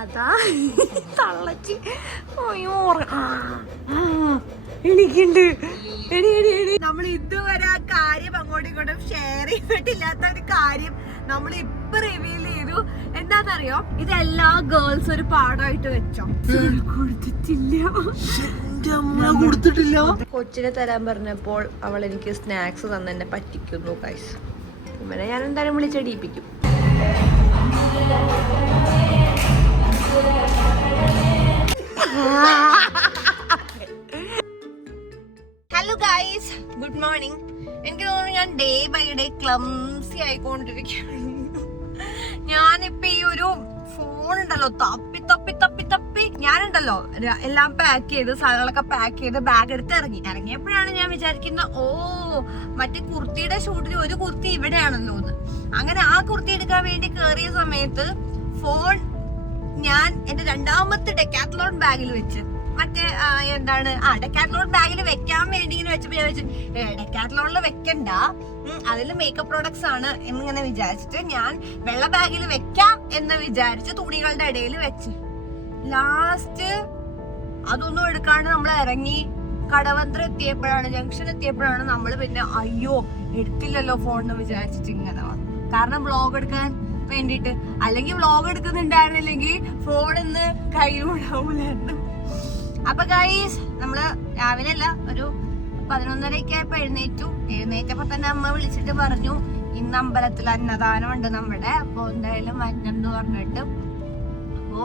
അതാ തള്ളച്ച് എനിക്കുണ്ട്. നമ്മൾ ഇതുവരെ ആ കാര്യം അങ്ങോട്ടും ഇങ്ങോട്ടും ഷെയർ ചെയ്തിട്ടില്ലാത്ത ഒരു കാര്യം നമ്മൾ ഇപ്പൊ റിവീൽ ചെയ്തു. എന്താന്നറിയോ, ഇതെല്ലാ ഗേൾസ് ഒരു പാഠമായിട്ട് വെച്ചോ. കൊടുത്തിട്ടില്ല. കൊച്ചിനെ തരാൻ പറഞ്ഞപ്പോൾ അവൾ എനിക്ക് സ്നാക്സ് തന്നെ എന്നെ പറ്റിക്കുന്നു ഗൈസ്. ഇവനെ ഞാൻ എന്തായാലും വിളിച്ചടിയിപ്പിക്കും. Hello guys, good morning. എനിക്ക് തോന്നുന്നു ഞാൻ ഡേ ബൈ ഡേ ക്ലംസി ആയിക്കൊണ്ടിരിക്കുകയാണ്. ഞാനിപ്പോ ഈ ഒരു ഫോൺ ഉണ്ടല്ലോ തപ്പി തപ്പി തപ്പി തപ്പി ഞാനുണ്ടല്ലോ എല്ലാം പാക്ക് ചെയ്ത് സാധനങ്ങളൊക്കെ പാക്ക് ചെയ്ത് ബാഗ് എടുത്ത് ഇറങ്ങിയപ്പോഴാണ് ഞാൻ വിചാരിക്കുന്നത്, ഓ മറ്റേ കുർത്തിയുടെ ഷൂട്ടിൽ ഒരു കുർത്തി ഇവിടെയാണല്ലോ എന്ന്. അങ്ങനെ ആ കുർത്തി എടുക്കാൻ വേണ്ടി കേറിയ സമയത്ത് ഫോൺ ഞാൻ എന്റെ രണ്ടാമത്തെ ഡെക്കാത്ലോൺ ബാഗിൽ വെച്ച് മറ്റേ എന്താണ് ഡെക്കാത്ലോൺ ബാഗിൽ വെക്കാൻ വേണ്ടി ഇങ്ങനെ വെച്ചപ്പോ ഞാൻ വെച്ചു ഡെക്കാത്ലോണിൽ വെക്കണ്ട, അതിൽ മേക്കപ്പ് പ്രോഡക്ട്സ് ആണ് എന്നിങ്ങനെ വിചാരിച്ചിട്ട് ഞാൻ വെള്ള ബാഗിൽ വെക്കാം എന്ന് വിചാരിച്ച് തുണികളുടെ ഇടയിൽ വെച്ച് ലാസ്റ്റ് അതൊന്നും എടുക്കാണ്ട് നമ്മൾ ഇറങ്ങി കടവന്ത്ര എത്തിയപ്പോഴാണ്, ജംഗ്ഷൻ എത്തിയപ്പോഴാണ് നമ്മൾ പിന്നെ അയ്യോ എടുത്തില്ലല്ലോ ഫോൺ എന്ന് വിചാരിച്ചിട്ട് ഇങ്ങനെ വന്നു. കാരണം വ്ളോഗ് എടുക്കാൻ വേണ്ടിട്ട്, അല്ലെങ്കിൽ വ്ളോഗ് എടുക്കുന്നുണ്ടായിരുന്നില്ലെങ്കിൽ ഫോൺ ഇന്ന് കയ്യിലുണ്ടാവൂലായിരുന്നു. അപ്പൊ ഗൈസ് നമ്മള് രാവിലെ അല്ല ഒരു 11:30 ആയപ്പോ എഴുന്നേറ്റപ്പോ തന്നെ അമ്മ വിളിച്ചിട്ട് പറഞ്ഞു ഇന്ന് അമ്പലത്തിൽ അന്നദാനം ഉണ്ട് നമ്മുടെ, അപ്പൊ എന്തായാലും വന്നെന്ന് പറഞ്ഞിട്ട് അപ്പോ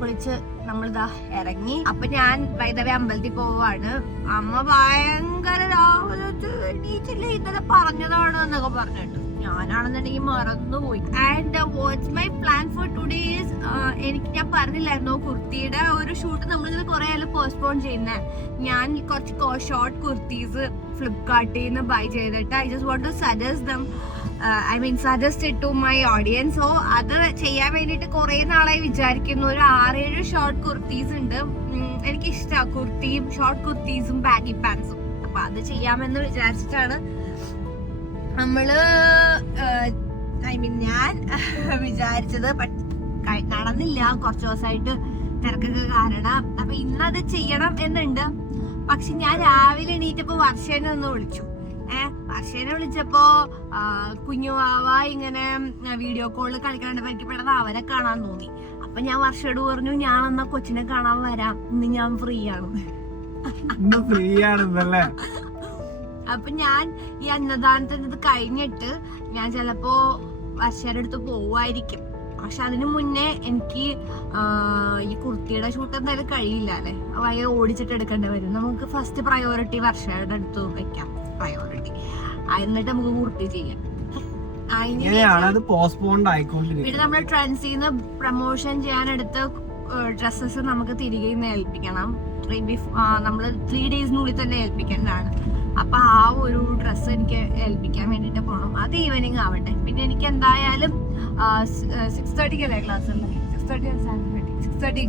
വിളിച്ച് നമ്മളിതാ ഇറങ്ങി. അപ്പൊ ഞാൻ വൈദ്യവേ അമ്പലത്തിൽ പോവാണ്. അമ്മ ഭയങ്കര രാവിലെ എണീച്ചില്ല, ഇന്നലെ പറഞ്ഞതാണ് എന്നൊക്കെ പറഞ്ഞിട്ട് ഞാനാണെന്നുണ്ടെങ്കിൽ മറന്നുപോയി. And what's my plan for today is, ഞാൻ പറഞ്ഞില്ലായിരുന്നു കുർത്തിയുടെ ഒരു ഷൂട്ട് നമ്മളിങ്ങനെ കുറെ ആയാലും പോസ്റ്റ്പോൺ ചെയ്യുന്നത്. ഞാൻ കുറച്ച് ഷോർട്ട് കുർത്തീസ് ഫ്ലിപ്കാർട്ടിൽ നിന്ന് ബൈ ചെയ്തിട്ട് I just want to suggest it to my audience. So അത് ചെയ്യാൻ വേണ്ടിയിട്ട് കുറെ നാളായി വിചാരിക്കുന്നു. ഒരു 6-7 ഷോർട്ട് കുർത്തീസ് ഉണ്ട്. എനിക്കിഷ്ടമാണ് കുർത്തിയും ഷോർട്ട് കുർത്തീസും ബാഗി പാൻസും. അപ്പൊ അത് ചെയ്യാമെന്ന് വിചാരിച്ചിട്ടാണ് നമ്മള് ഞാൻ വിചാരിച്ചത്. നടന്നില്ല, കുറച്ചു ദിവസമായിട്ട് തിരക്കൊക്കെ കാരണം. അപ്പൊ ഇന്നത് ചെയ്യണം എന്നുണ്ട്. പക്ഷെ ഞാൻ രാവിലെ എണീറ്റപ്പോ വർഷേനെ ഒന്ന് വിളിച്ചു. വർഷേനെ വിളിച്ചപ്പോ കുഞ്ഞുവാവ ഇങ്ങനെ വീഡിയോ കോളിൽ കളിക്കാണ്ട് പരിക്കപ്പെടുന്നത് അവരെ കാണാൻ തോന്നി. അപ്പൊ ഞാൻ വർഷയോട് പറഞ്ഞു ഞാൻ എന്നാ കൊച്ചിനെ കാണാൻ വരാം, ഇന്ന് ഞാൻ ഫ്രീ ആണ്. അപ്പൊ ഞാൻ ഈ അന്നദാനത്തിന് ഇത് കഴിഞ്ഞിട്ട് ഞാൻ ചിലപ്പോ വർഷയുടെ അടുത്ത് പോവായിരിക്കും. പക്ഷെ അതിനു മുന്നേ എനിക്ക് ഈ കുർത്തിയുടെ ഷൂട്ട് എന്തായാലും കഴിയില്ല അല്ലെ, ഭയങ്കര ഓടിച്ചിട്ട് എടുക്കേണ്ടി വരും. നമുക്ക് ഫസ്റ്റ് പ്രയോറിറ്റി വർഷയുടെ അടുത്ത് വെക്കാം, പ്രയോറിറ്റി, എന്നിട്ട് നമുക്ക് കുർത്തി ചെയ്യാം. പിന്നെ നമ്മൾ ട്രെൻഡ്സിന്ന് പ്രൊമോഷൻ ചെയ്യാൻ എടുത്ത ഡ്രസ്സസ് നമുക്ക് തിരികെ ഏൽപ്പിക്കണം. നമ്മള് 3 ഡേയ്സിനുള്ളിൽ തന്നെ ഏൽപ്പിക്കേണ്ടതാണ്. അപ്പൊ ആ ഒരു ഡ്രസ്സ് എനിക്ക് ഏൽപ്പിക്കാൻ വേണ്ടിട്ട് പോണം. അത് ഈവനിങ് ആവട്ടെ. പിന്നെ എനിക്ക് എന്തായാലും 6:30 അല്ലേ ക്ലാസ് ഉള്ളത്? 6:30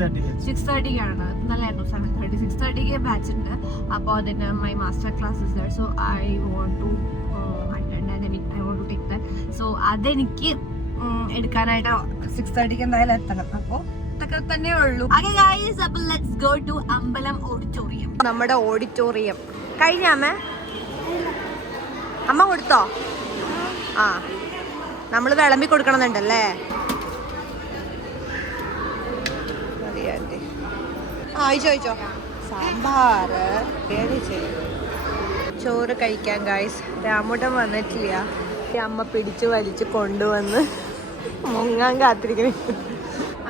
നല്ലായിരുന്നു. 7:30 6:30 ബാച്ച് ഉണ്ട്. അപ്പോൾ അതിന് my master class is there. So I want to take that. So അതെനിക്ക് എടുക്കാനായിട്ട് 6:30 എന്തായാലും എത്തണം. അപ്പോൾ ഇതൊക്കെ തന്നെ ഉള്ളൂ. Okay guys, അപ്പോൾ let's go to അമ്പലം ഓഡിറ്റോറിയം. നമ്മുടെ ഓഡിറ്റോറിയം കഴിഞ്ഞ അമ്മ കൊടുത്തോ? നമ്മള് വിളമ്പി കൊടുക്കണമെന്നുണ്ടല്ലേ? ചോദിച്ചോ. സാമ്പാറ് ചോറ് കഴിക്കാൻ ഗൈസ്. രാമുട്ടൻ വന്നിട്ടില്ല. അമ്മ പിടിച്ചു വലിച്ചു കൊണ്ടുവന്ന് മുങ്ങാൻ കാത്തിരിക്കുന്നു.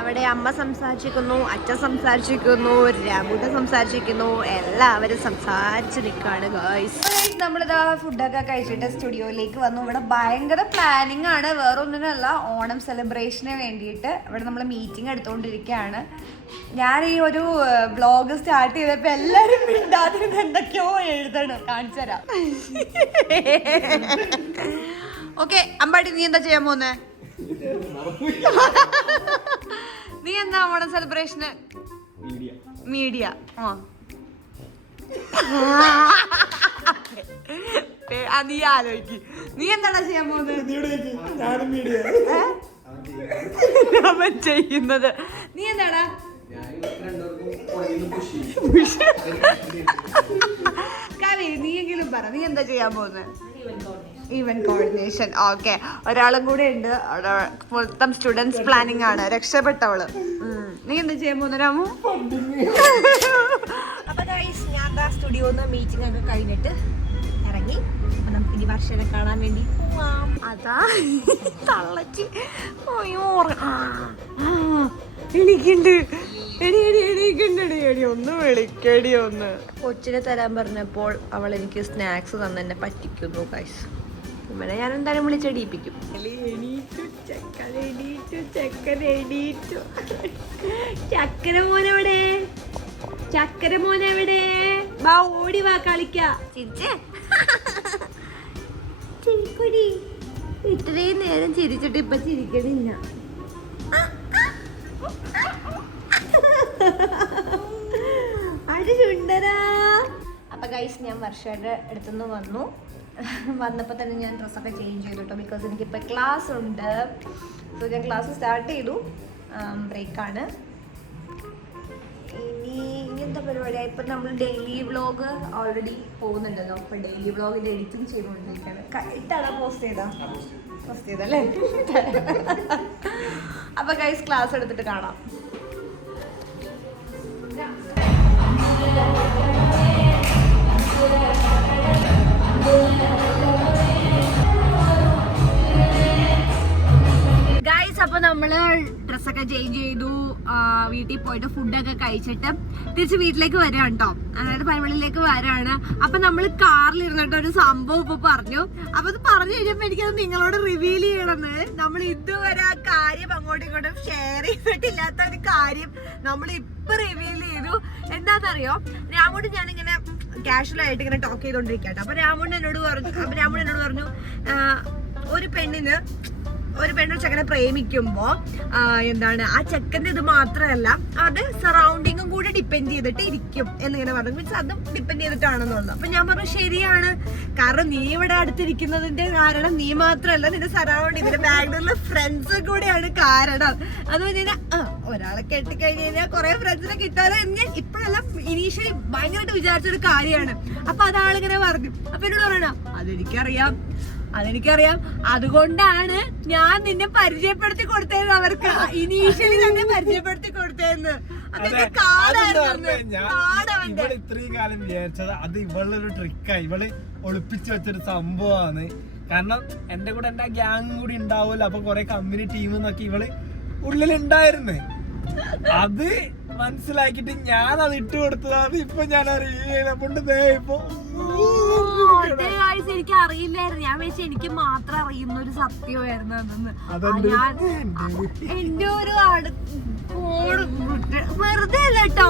അവിടെ അമ്മ സംസാരിച്ചിരിക്കുന്നു, അച്ഛൻ സംസാരിച്ചിരിക്കുന്നു, രാമുട്ടൻ സംസാരിച്ചിരിക്കുന്നു, എല്ലാവരും സംസാരിച്ച് നിൽക്കുകയാണ് ഗൈസ്. നമ്മളിതാ ഫുഡൊക്കെ കഴിച്ചിട്ട് സ്റ്റുഡിയോയിലേക്ക് വന്നു. ഇവിടെ ഭയങ്കര പ്ലാനിങ് ആണ്, വേറൊന്നിനല്ല, ഓണം സെലിബ്രേഷന് വേണ്ടിയിട്ട് ഇവിടെ നമ്മൾ മീറ്റിംഗ് എടുത്തുകൊണ്ടിരിക്കുകയാണ്. ഞാൻ ഈ ഒരു വ്ളോഗ് സ്റ്റാർട്ട് ചെയ്തപ്പോൾ എല്ലാവരും മിണ്ടാതെ എന്തൊക്കെയോ എഴുതണം, കാണിച്ചു തരാം. ഓക്കെ അമ്പാടി, നീ എന്താ ചെയ്യാൻ പോന്നെ? നീ എന്താ ഓണം സെലിബ്രേഷന്? മീഡിയ. നീ ആലോചിക്ക്, നീ എന്താണ് ചെയ്യാൻ പോകുന്നത്? ചെയ്യുന്നത് നീ എന്താടാ കവി നീയെങ്കിലും പറ, നീ എന്താ ചെയ്യാൻ പോകുന്നത്? Event coordination. ഓക്കെ, ഒരാളും കൂടെ ഉണ്ട് അവിടെ. മൊത്തം സ്റ്റുഡൻസ് പ്ലാനിങ് ആണ്. രക്ഷപ്പെട്ടവള്. നീ എന്താ ചെയ്യാൻ പോകുന്ന രാമു? അപ്പൊ ഗൈസ്, ഞാൻ സ്റ്റുഡിയോന്ന് മീറ്റിംഗ് ഒക്കെ കഴിഞ്ഞിട്ട് ഇറങ്ങി. അപ്പൊ നമുക്ക് ഇനി വർഷനെ കാണാൻ വേണ്ടി പോവാം. അതാ തള്ളച്ചി എണീക്കുണ്ട്. ഒന്ന് വിളിക്കടി ഒന്ന്. കൊച്ചിനെ തരാൻ പറഞ്ഞപ്പോൾ അവൾ എനിക്ക് സ്നാക്സ് തന്നെ എന്നെ പറ്റിക്കുന്നു ഗൈസ്. ഇവനെ ഞാൻ എന്തായാലും വിളിച്ചെടിയിപ്പിക്കും. ചക്കര മോനെവിടെ? ചക്കര മോനെവിടെ? വാ, ഓടി വാ, കളിക്കാ. ചിരിപ്പൊടി. ഇത്രയും നേരം ചിരിച്ചിട്ട് ഇപ്പൊ ചിരിക്കണില്ല. അപ്പൊ ഗൈസ്, ഞാൻ വർഷയുടെ അടുത്തുനിന്ന് വന്നപ്പോൾ തന്നെ ഞാൻ ഡ്രസ്സൊക്കെ ചേഞ്ച് ചെയ്തു കേട്ടോ. ബിക്കോസ് എനിക്കിപ്പോൾ ക്ലാസ് ഉണ്ട്. സോ ഞാൻ ക്ലാസ് സ്റ്റാർട്ട് ചെയ്തു. ബ്രേക്കാണ്. ഇങ്ങനത്തെ പരിപാടിയാണ്. ഇപ്പം നമ്മൾ ഡെയിലി വ്ളോഗ് ഓൾറെഡി പോകുന്നുണ്ടല്ലോ. അപ്പോൾ ഡെയിലി വ്ളോഗിൻ്റെ എഡിറ്റിംഗ് ചെയ്തുകൊണ്ടിരിക്കുകയാണ്. ഇട്ടാണോ പോസ്റ്റ് ചെയ്തല്ലേ? അപ്പോൾ ഗൈസ്, ക്ലാസ് എടുത്തിട്ട് കാണാം. ഗൈസ്, അപ്പൊ നമ്മള് ഡ്രസ്സൊക്കെ ചേഞ്ച് ചെയ്തു. വീട്ടിൽ പോയിട്ട് ഫുഡൊക്കെ കഴിച്ചിട്ട് തിരിച്ച് വീട്ടിലേക്ക് വരികയാണ് കേട്ടോ. അതായത് പനവള്ളിയിലേക്ക് വരാണ്. അപ്പൊ നമ്മൾ കാറിലിരുന്നിട്ട് ഒരു സംഭവം ഇപ്പൊ പറഞ്ഞു. അപ്പൊ അത് പറഞ്ഞു കഴിഞ്ഞപ്പോ എനിക്കത് നിങ്ങളോട് റിവീൽ ചെയ്യണമെന്ന്. നമ്മൾ ഇതുവരെ ആ കാര്യം അങ്ങോട്ടും ഇങ്ങോട്ടും ഷെയർ ചെയ്തിട്ടില്ലാത്ത ഒരു കാര്യം നമ്മൾ ഇപ്പൊ റിവീൽ ചെയ്തു. എന്താണെന്നറിയോ, രാമോട് ഞാനിങ്ങനെ കാഷ്വൽ ആയിട്ട് ഇങ്ങനെ ടോക്ക് ചെയ്തോണ്ടിരിക്കട്ടെ. അപ്പൊ രാമോട് എന്നോട് പറഞ്ഞു ഒരു പെണ്ണൊരു ചെക്കനെ പ്രേമിക്കുമ്പോ എന്താണ് ആ ചെക്കൻ്റെ ഇത് മാത്രമല്ല, അത് സറൗണ്ടിങ്ങും കൂടെ ഡിപ്പെൻഡ് ചെയ്തിട്ട് ഇരിക്കും എന്നിങ്ങനെ പറഞ്ഞു. മീൻസ് അതും ഡിപ്പെൻഡ് ചെയ്തിട്ടാണെന്നുള്ളത്. അപ്പൊ ഞാൻ പറഞ്ഞു ശരിയാണ്. കാരണം നീ ഇവിടെ അടുത്തിരിക്കുന്നതിന്റെ കാരണം നീ മാത്രമല്ല, നിന്റെ സറൗണ്ടിങ്, നിന്റെ ബാംഗ്ലൂരിലെ ഫ്രണ്ട്സ് കൂടെയാണ് കാരണം. അത് കഴിഞ്ഞാൽ ഒരാളെ കെട്ടിക്കഴിഞ്ഞ് കഴിഞ്ഞാൽ കുറെ ഫ്രണ്ട്സിനെ കിട്ടാതെ ഞാൻ ഇപ്പോഴെല്ലാം ഇനീഷ്യലി ഭയങ്കരമായിട്ട് വിചാരിച്ചൊരു കാര്യമാണ്. അപ്പൊ അതാളിങ്ങനെ പറഞ്ഞു. അപ്പൊ എന്നോട് പറയണ അതെനിക്കറിയാം, അതുകൊണ്ടാണ് ഞാൻ നിന്നെ പരിചയപ്പെടുത്തി കൊടുത്തതെന്ന്. അവർക്ക് ഇനീഷ്യലി തന്നെ പരിചയപ്പെടുത്തി കൊടുത്തതെന്ന്. ഇത്രയും കാലം വിചാരിച്ചത് അത് ഇവളൊരു ട്രിക്കായി, ഇവള് ഒളിപ്പിച്ചു വെച്ചൊരു സംഭവമാണ്. കാരണം എന്റെ കൂടെ എന്റെ ഗ്യാങ് കൂടി ഉണ്ടാവുമല്ലോ. അപ്പൊ കൊറേ കമ്പനി ടീം എന്നൊക്കെ ഇവള് ഉള്ളിലുണ്ടായിരുന്നു. അത് മനസ്സിലാക്കിട്ട് ഞാൻ അത് ഇട്ട് കൊടുത്തതാണ്. ഇപ്പൊ ഞാൻ എനിക്ക് അറിയില്ലായിരുന്നു. ഞാൻ വെച്ചാൽ എനിക്ക് മാത്രം അറിയുന്ന ഒരു സത്യമായിരുന്നു അതെന്ന്. ഞാൻ എന്റെ ഒരു വെറുതെ അല്ല കേട്ടോ.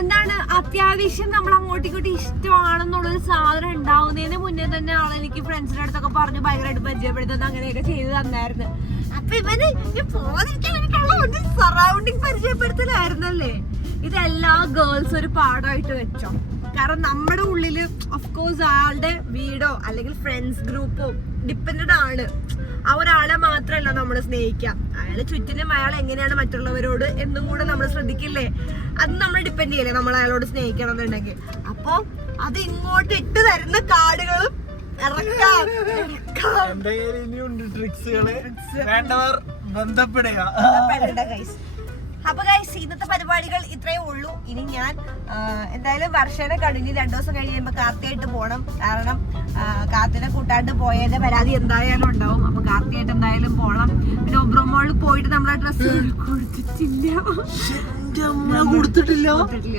എന്താണ്, അത്യാവശ്യം നമ്മൾ അങ്ങോട്ടും ഇങ്ങോട്ടും ഇഷ്ടമാണെന്നുള്ളൊരു സാധനം ഉണ്ടാവുന്നതിന് മുന്നേ തന്നെ ആളെനിക്ക് ഫ്രണ്ട്സിന്റെ അടുത്തൊക്കെ പറഞ്ഞു ഭയങ്കരമായിട്ട് പരിചയപ്പെടുത്തുന്നത് അങ്ങനെയൊക്കെ ചെയ്ത് തന്നായിരുന്നു. അപ്പൊ ഇവന് സറൗണ്ടിങ് പരിചയപ്പെടുത്തലായിരുന്നല്ലേ. ഇതെല്ലാ ഗേൾസ് ഒരു പാഠമായിട്ട് വെച്ചോ. കാരണം നമ്മുടെ ഉള്ളില് ഓഫ് കോഴ്സ് ആളുടെ വീടോ അല്ലെങ്കിൽ ഫ്രണ്ട്സ് ഗ്രൂപ്പോ ഡിപ്പെൻഡഡ് ആണ്. ആ ഒരാളെ മാത്രമല്ല നമ്മൾ സ്നേഹിക്കുക, അയാളെ ചുറ്റിനും അയാൾ എങ്ങനെയാണ് മറ്റുള്ളവരോട് എന്നും കൂടെ നമ്മൾ ശ്രദ്ധിക്കില്ലേ. അത് നമ്മൾ ഡിപ്പെൻഡ് ചെയ്യില്ലേ നമ്മൾ അയാളോട് സ്നേഹിക്കണം എന്നുണ്ടെങ്കിൽ. അപ്പൊ അത് ഇങ്ങോട്ട് ഇട്ട് തരുന്ന കാർഡുകളും ബന്ധപ്പെടുക. അപ്പൊ ഗൈസ്, ഇന്നത്തെ പരിപാടികൾ ഇത്രയേ ഉള്ളൂ. ഇനി ഞാൻ എന്തായാലും വർഷനെ കഴിഞ്ഞ് 2 ദിവസം കഴിയുമ്പോ കാർത്തിയായിട്ട് പോകണം. കാരണം കാർത്തിനെ കൂട്ടാണ്ട് പോയതിന്റെ പരാതി എന്തായാലും ഉണ്ടാവും. അപ്പൊ കാർത്തിയായിട്ട് എന്തായാലും പോണം. പിന്നെ ഒബ്രോമോളിൽ പോയിട്ട് നമ്മളെ ഡ്രസ്സ് കൊടുത്തിട്ടില്ല.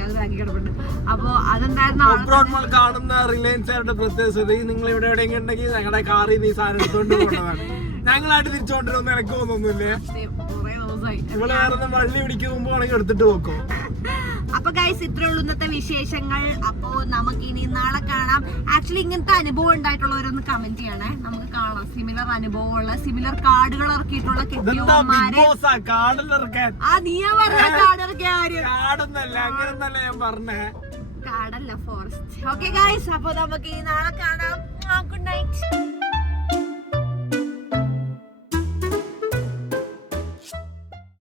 അത് ബാക്കി കിടപ്പുണ്ട്. അപ്പൊ അതെന്തായിരുന്നു കാണുന്ന റിലയൻസുകാരുടെ പ്രത്യേകത, നിങ്ങൾ ഇവിടെ എവിടെയെങ്കിലും ഉണ്ടെങ്കിൽ ഞങ്ങളുടെ കാറിൽ നീ സാധനം എടുത്തോണ്ട് പോകുന്നതാണ്. ഞങ്ങളായിട്ട് തിരിച്ചോണ്ടിരുന്ന എനിക്ക് തോന്നുന്നില്ലേ. ഇവിടെ വേറെ വള്ളി പിടിക്കുന്ന മുമ്പ് വേണമെങ്കിൽ എടുത്തിട്ട് നോക്കോ. അപ്പൊ ഗൈസ്, ഇത്രേ ഉള്ളൂ ഇന്നത്തെ വിശേഷങ്ങൾ. അപ്പൊ നമുക്ക് ഇനി നാളെ കാണാം. ആക്ച്വലി ഇങ്ങനത്തെ അനുഭവം ഉണ്ടായിട്ടുള്ളവരൊന്ന് കമന്റ് ചെയ്യണേ. നമുക്ക് കാണാം സിമിലർ അനുഭവമുള്ള, സിമിലർ കാർഡുകൾ ഇറക്കിയിട്ടുള്ള കെട്ടിയോന്മാരെ. നീയാ പറഞ്ഞ കാർഡ് ഇറക്കിയ കാര്യം. അങ്ങനെന്നല്ല ഞാൻ പറഞ്ഞേ, കാർഡല്ല ഫോറസ്റ്റ്. ഓക്കെ ഗൈസ്, അപ്പൊ നമുക്ക് ഇനി നാളെ കാണാം. Good night.